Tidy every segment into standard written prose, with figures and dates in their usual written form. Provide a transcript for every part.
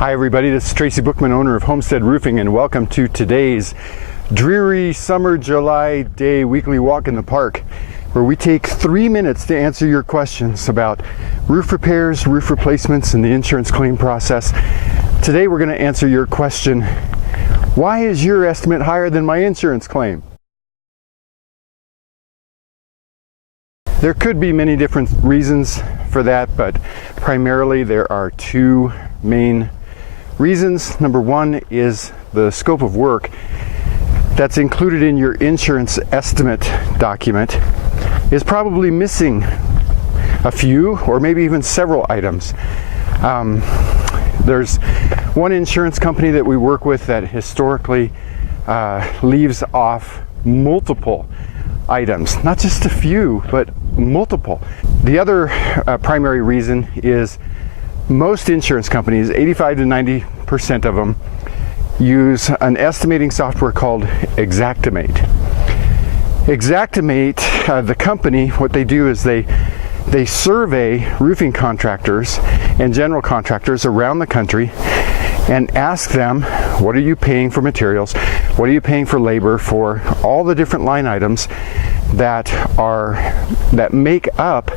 Hi everybody, this is Tracy Bookman, owner of Homestead Roofing, and welcome to today's dreary summer July day weekly walk in the park, where we take 3 minutes to answer your questions about roof repairs, roof replacements, and the insurance claim process. Today we're going to answer your question, why is your estimate higher than my insurance claim? There could be many different reasons for that, but primarily there are two main reasons. Number one is the scope of work that's included in your insurance estimate document is probably missing a few or maybe even several items. There's one insurance company that we work with that historically leaves off multiple items, not just a few, but multiple. The other primary reason is most insurance companies, 85 to 90% of them, use an estimating software called Xactimate. Xactimate, the company, what they do is they survey roofing contractors and general contractors around the country and ask them, what are you paying for materials? What are you paying for labor, for all the different line items that make up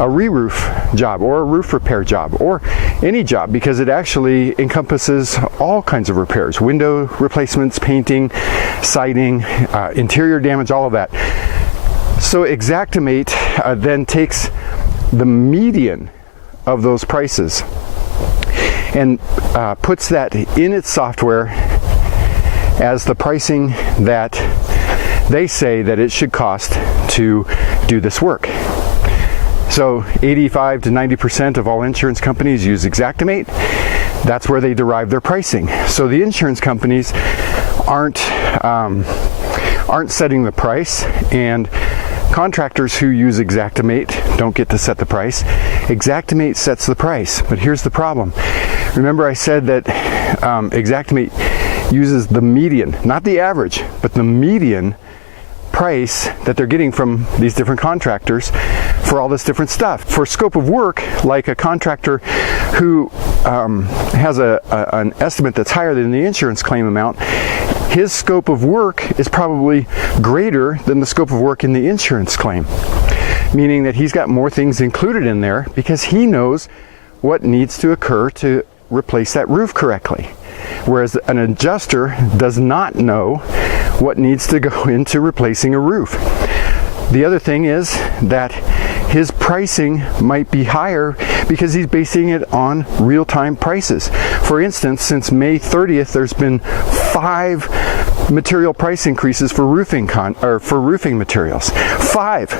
a re-roof job or a roof repair job or any job, because it actually encompasses all kinds of repairs: window replacements, painting, siding, interior damage, all of that. So Xactimate then takes the median of those prices and puts that in its software as the pricing that they say that it should cost to do this work. So 85 to 90% of all insurance companies use Xactimate. That's where they derive their pricing. So the insurance companies aren't setting the price, and contractors who use Xactimate don't get to set the price. Xactimate sets the price, but here's the problem. Remember I said that Xactimate uses the median, not the average, but the median price that they're getting from these different contractors for all this different stuff. For scope of work, like a contractor who has an estimate that's higher than the insurance claim amount, his scope of work is probably greater than the scope of work in the insurance claim, meaning that he's got more things included in there because he knows what needs to occur to replace that roof correctly. Whereas an adjuster does not know what needs to go into replacing a roof. The other thing is that his pricing might be higher because he's basing it on real-time prices. For instance, since May 30th, there's been 5 material price increases for roofing materials. 5.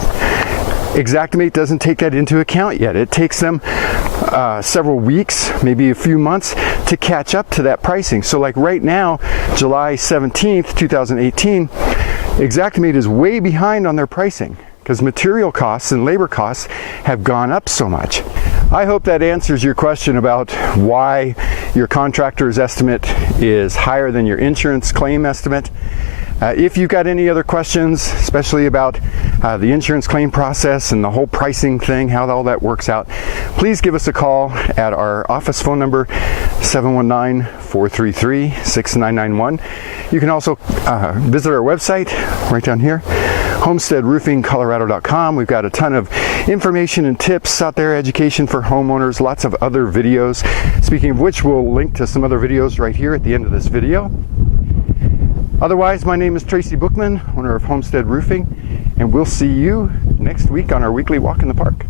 Xactimate doesn't take that into account yet. It takes them several weeks, maybe a few months, to catch up to that pricing. So like right now, July 17th, 2018, Xactimate is way behind on their pricing because material costs and labor costs have gone up so much. I hope that answers your question about why your contractor's estimate is higher than your insurance claim estimate. If you've got any other questions, especially about the insurance claim process and the whole pricing thing, how all that works out, please give us a call at our office phone number, 719-433-6991. You can also visit our website right down here, homesteadroofingcolorado.com. We've got a ton of information and tips out there, education for homeowners, lots of other videos. Speaking of which, we'll link to some other videos right here at the end of this video. Otherwise, my name is Tracy Bookman, owner of Homestead Roofing, and we'll see you next week on our weekly walk in the park.